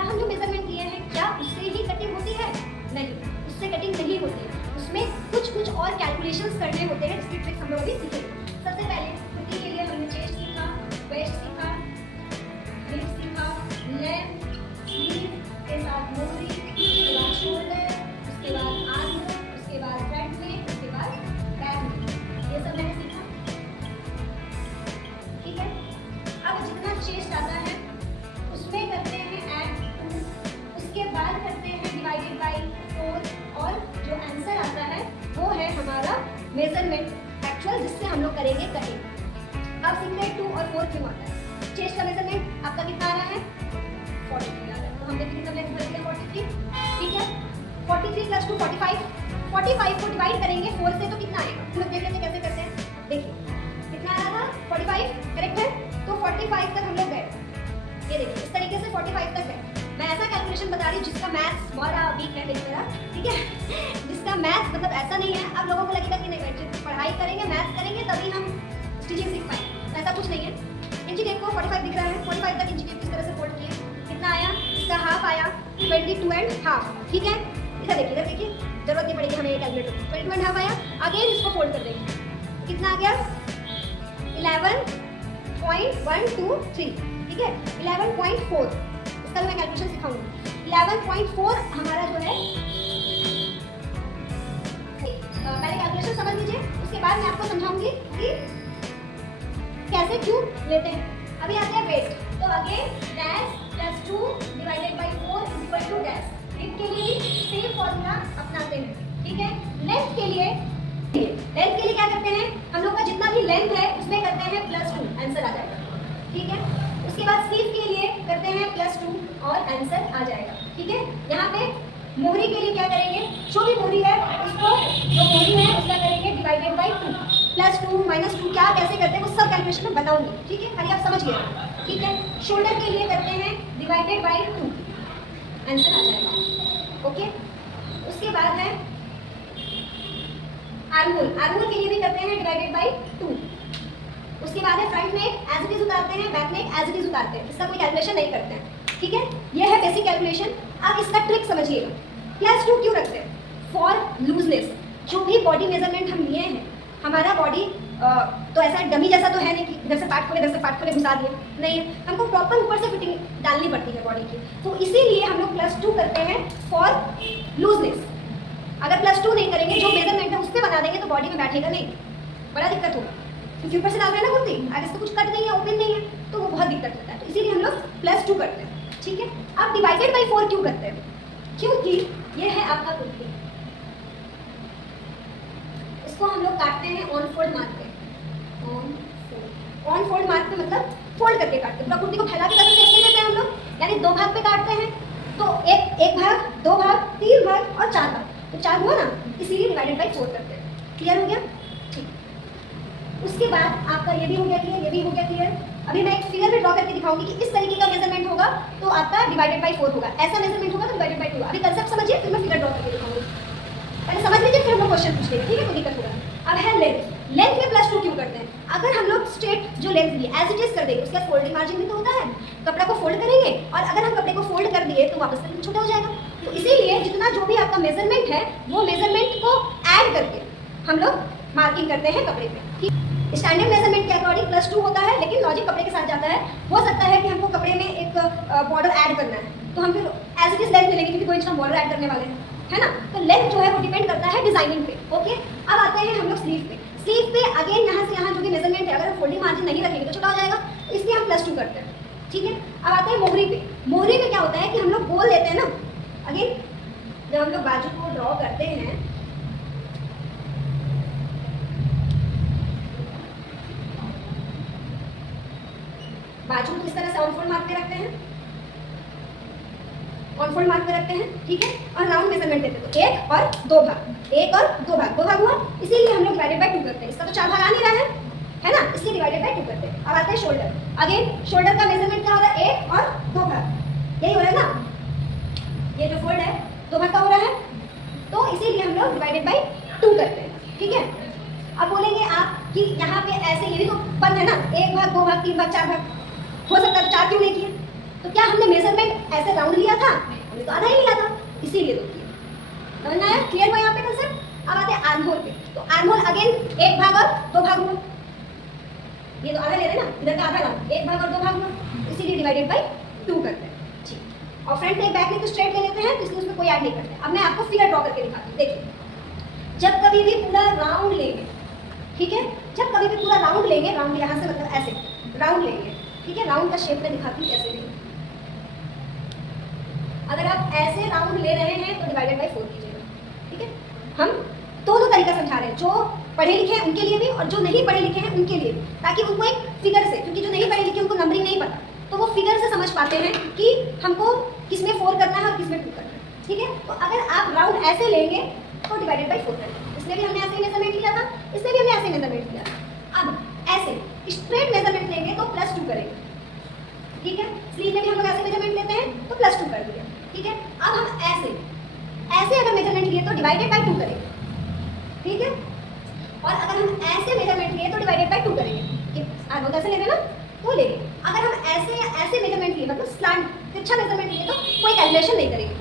क्या हम जो मेजरमेंट लिए हैं क्या उससे ही कटिंग होती है? नहीं, उससे कटिंग नहीं होती है। उसमें कुछ और कैलकुलेशंस करने होते हैं जिसकी ट्रिक्स हम लोग अभी सीखेंगे। सबसे पहले कुर्ती के लिए हमने चेस्ट सीखा, वेस्ट सीखा, हिप सीखा, लेंथ, स्लीव के साथ मोहरी, उसके बाद शोल्डर, उसके बाद आर्म, उसके बाद फ्रंट में, उसके बाद बैक में, ये सब मैंने सीखा। ठीक है, अब जितना चेस्ट आता है उसमें करते हैं ऐड 2, उसके बाद करते हैं डिवाइडेड बाय 4 और जो आंसर आता है वो है हमारा मेजरमेंट एक्चुअल जिससे हम लोग करेंगे कटिंग। अब सीखते हैं 2 और 4 क्यों आता है। चेस्ट का मेजरमेंट आपका कितना आ रहा है? 43 आ रहा है, तो हमने कितनी लेंथ भर दिया 43। ठीक है, 43 प्लस 2 45, 45 को डिवाइड करेंगे 4 से तो कितना आएगा? हम लोग देख लेते कैसे करते हैं। देखिए कितना आ रहा था 45, करेक्ट है, तो 45 तक हम लोग गए। ये देखिए इस तरीके से 45 तक गए। मैं ऐसा कैलकुलेशन बता रही हूँ जिसका मैथ्स बहुत वीक है मेरा, ठीक है जिसका मैथ्स मतलब ऐसा नहीं है। अब लोगों को लगेगा कि नहीं बच्चे पढ़ाई करेंगे मैथ्स करेंगे तभी हम स्टिचिंग सीख पाएंगे, ऐसा कुछ नहीं है। इंची टेप को 45 दिख रहा है, 45 तक इंची टेप किस तरह से फोल्ड किए, कितना आया? इसका हाफ आया 22 एंड हाफ। ठीक है, इधर देखिए जरूरत नहीं पड़ेगी हमें कैलकुलेटर, 22 एंड हाफ आया। अगेन इसको फोल्ड कर देंगे, कितना आ गया? 11.123। ठीक है, 11.4, इसका मैं कैलकुलेशन सिखाऊंगी। 11.4 हमारा जो है, पहले कैलकुलेशन समझ लीजिए, उसके बाद मैं आपको समझाऊंगी कि कैसे क्यों लेते हैं। अभी आते हैं वेस्ट, तो again dash plus 2 divided by 4 is equal to dash. Hip के लिए सेम फॉर्मूला अपनाते हैं। ठीक है, लेंथ के लिए क्या करते हैं? हम लोग का जितना भी लेंथ है उसमें करते हैं प्लस 2, आंसर आ जाएगा। ठीक है, उसके बाद स्लीव के लिए करते हैं प्लस 2 और आंसर आ जाएगा। ठीक है, यहाँ पे मोहरी के लिए क्या करेंगे? जो भी मोहरी है उसको, जो मोहरी है उसका करेंगे डिवाइडेड बाय 2, प्लस 2 माइनस 2 क्या कैसे करते हैं वो सब कैलकुलेशन में बताऊंगी। ठीक है, खाली आप समझ गए। ठीक है, शोल्डर के लिए करते हैं डिवाइडेड बाय 2, आंसर आ जाएगा। ओके, उसके बाद है आर्महोल, आर्महोल के लिए भी करते हैं डिवाइडेड बाय 2। उसके बाद है front neck as it is उतारते हैं, back neck as it is उतारते हैं, इसका कोई कैलकुलेशन नहीं करते हैं। ठीक है, ये है बेसिक कैलकुलेशन। अब इसका ट्रिक समझिएगा, प्लस 2 क्यों रखते हैं? For looseness. जो भी बॉडी मेजरमेंट हम लिए हैं, हमारा बॉडी तो ऐसा डमी जैसा तो है नहीं कि इधर से पार्ट खोले इधर से पार्ट खोले घुसा दिए, नहीं है, हमको प्रॉपर ऊपर से फिटिंग डालनी पड़ती है बॉडी की। तो इसीलिए हम लोग प्लस 2 करते हैं फॉर लूजनेस। अगर प्लस 2 नहीं करेंगे, जो मेजरमेंट है उस पर बना देंगे तो बॉडी में बैठेगा नहीं, बड़ा दिक्कत होगा, क्योंकि ऊपर से डाल रहे हैं ना कुर्ती, आगे से कुछ कट नहीं है, ओपन नहीं है, तो वो बहुत दिक्कत होता है। तो इसीलिए हम लोग प्लस 2 करते हैं। ठीक है, अब डिवाइडेड बाई 4 क्यों करते हैं? क्योंकि ये है आपका कुर्ती, इसको हम लोग काटते हैं ऑन फोल्ड मार्क पे, ऑन फोल्ड मार्क पे मतलब फोल्ड करके काटते हैं। पूरा कुर्ती को फैला के कैसे करते हैं हम लोग, यानी 2 भाग पे काटते हैं। तो एक भाग, 2 भाग, 3 भाग और 4 भाग, तो 4 हुआ ना, इसीलिए डिवाइडेड बाई 4 करते हैं। क्लियर हो गया? ठीक। उसके बाद आपका ये भी हो गया क्लियर, ये भी हो गया क्लियर। अभी मैं एक फिगर में ड्रॉ करके दिखाऊंगी कि इस तरीके का मेजरमेंट होगा तो आपका डिवाइडेड बाई 4 होगा, ऐसा मेजरमेंट होगा तो डिवाइडेड बाई 2। अभी कंसेप्ट समझिए, फिर मैं फिगर ड्रॉ करके दिखाऊंगी। पहले समझ लीजिए, फिर हम लोग क्वेश्चन पूछ लेंगे। ठीक है, कोई दिक्कत होगा। अब है लेंथ, लेंथ में प्लस 2 क्यों करते हैं? अगर हम लोग स्ट्रेट जो लेंथ लिए एज इट इज कर देंगे, उसका फोल्डिंग मार्जिन भी तो होता है, कपड़ा को फोल्ड करेंगे और अगर हम कपड़े को फोल्ड कर दिए तो वापस करके छोटा हो जाएगा। तो इसीलिए जितना जो भी आपका मेजरमेंट है वो मेजरमेंट को ऐड करके हम लोग मार्किंग करते हैं कपड़े पे। ठीक, स्टैंडर्ड मेजरमेंट के अकॉर्डिंग प्लस 2 होता है, लेकिन लॉजिक कपड़े के साथ जाता है। हो सकता है कि हमको कपड़े में एक बॉर्डर ऐड करना है, तो हम फिर एज इट इज लेंथ मिलेंगे क्योंकि 2 इंच का बॉर्डर ऐड करने वाले हैं, है ना। तो लेंथ जो है वो डिपेंड करता है डिजाइनिंग पे। ओके, अब आते हैं हम लोग स्लीव पे। स्लीव पे अगेन यहाँ से यहाँ जो भी मेजरमेंट है, अगर हम फोल्डिंग मार्जिन नहीं रखेंगे तो छोटा हो जाएगा, इसलिए हम प्लस 2 करते हैं। ठीक है, अब आते हैं मोहरी पे। मोहरी पे क्या होता है कि हम लोग बोल देते हैं ना, अगेन जब हम लोग बाजू को ड्रॉ करते हैं, बाजू को इस तरह से ऑन फोल्ड मार्क पे रखते हैं, ऑन फोल्ड मार्क पे रखते हैं। ठीक है, और राउंड मेजरमेंट देते हैं, तो 1 और 2 भाग, 1 और 2 भाग, 2 भाग हुआ, इसीलिए हम लोग डिवाइडेड बाय 2 करते हैं। इसका तो 4 भाग आ नहीं रहा है ना, इसलिए डिवाइडेड बाय 2 करते हैं। अब आते हैं शोल्डर। अगेन शोल्डर का मेजरमेंट क्या हो रहा है? 1 और 2 भाग, यही हो रहा है ना, ये जो फोल्ड है 2 भाग का हो रहा है, तो इसीलिए हम लोग डिवाइडेड बाय 2 करते हैं। ठीक है, अब बोलेंगे आप कि यहाँ पे ऐसे ये भी तो बंद है ना, 1 भाग, 2 भाग, 3 भाग, 4 भाग, हो सकता है 4 क्यों नहीं किए? तो क्या हमने मेजरमेंट ऐसे राउंड लिया था? हमने तो आधा ही लिया था, इसीलिए 2 किया। समझ में आया? क्लियर हुआ यहाँ पे कंसेप्ट? अब आते हैं आर्म होल पे। तो आर्म होल अगेन 1 भाग और 2 भाग हुआ, ये तो आधा ले रहे हैं ना, इधर का आधा ना, 1 भाग और 2 भाग हुआ, इसीलिए डिवाइडेड बाई 2 करते हैं। ठीक, और फ्रंट नेक बैक नेक तो स्ट्रेट ले लेते हैं, तो इसलिए उसमें कोई ऐड नहीं करते। अब मैं आपको फिगर ड्रॉ करके दिखाती हूँ। देखिए, जब कभी भी पूरा राउंड लेंगे, ठीक है, जब कभी भी पूरा राउंड लेंगे, राउंड यहाँ से मतलब ऐसे राउंड लेंगे, ठीक है, राउंड का शेप में दिखाती हूँ कैसे लेंगे। अगर आप ऐसे राउंड ले रहे हैं तो डिवाइडेड बाई 4 कीजिएगा, ठीक है। हम दोनों तरीका समझा रहे हैं, जो पढ़े लिखे हैं उनके लिए भी और जो नहीं पढ़े लिखे हैं उनके लिए भी, ताकि उनको एक फिगर से, क्योंकि जो नहीं पढ़े लिखे उनको नंबरिंग नहीं पता, तो वो फिगर से समझ पाते हैं कि हमको किसमें 4 करना है और किसमें 2 करना है, ठीक है। तो अगर आप राउंड ऐसे लेंगे तो डिवाइडेड बाई 4 करेंगे। इसमें भी हमने ऐसे मेजरमेंट लिया था, इसमें भी हमने ऐसे मेजरमेंट लिया था। अब ऐसे स्ट्रेट मेजरमेंट लेंगे तो +2 करेंगे, ठीक है। स्लीव में भी हम लोग ऐसे मेजरमेंट लेते हैं तो +2 कर दिया, ठीक है। अब हम ऐसे ऐसे अगर मेजरमेंट लिए तो डिवाइडेड बाई 2 करेंगे, ठीक है। और अगर हम ऐसे मेजरमेंट लिए तो डिवाइडेड बाई 2 करेंगे, कि आगे कैसे ले रहे हैं ना, तो ले। अगर हम ऐसे ऐसे मेजरमेंट लिए, मतलब स्लैंट तिरछा मेजरमेंट लिए, तो कोई कैलकुलेशन नहीं करेंगे,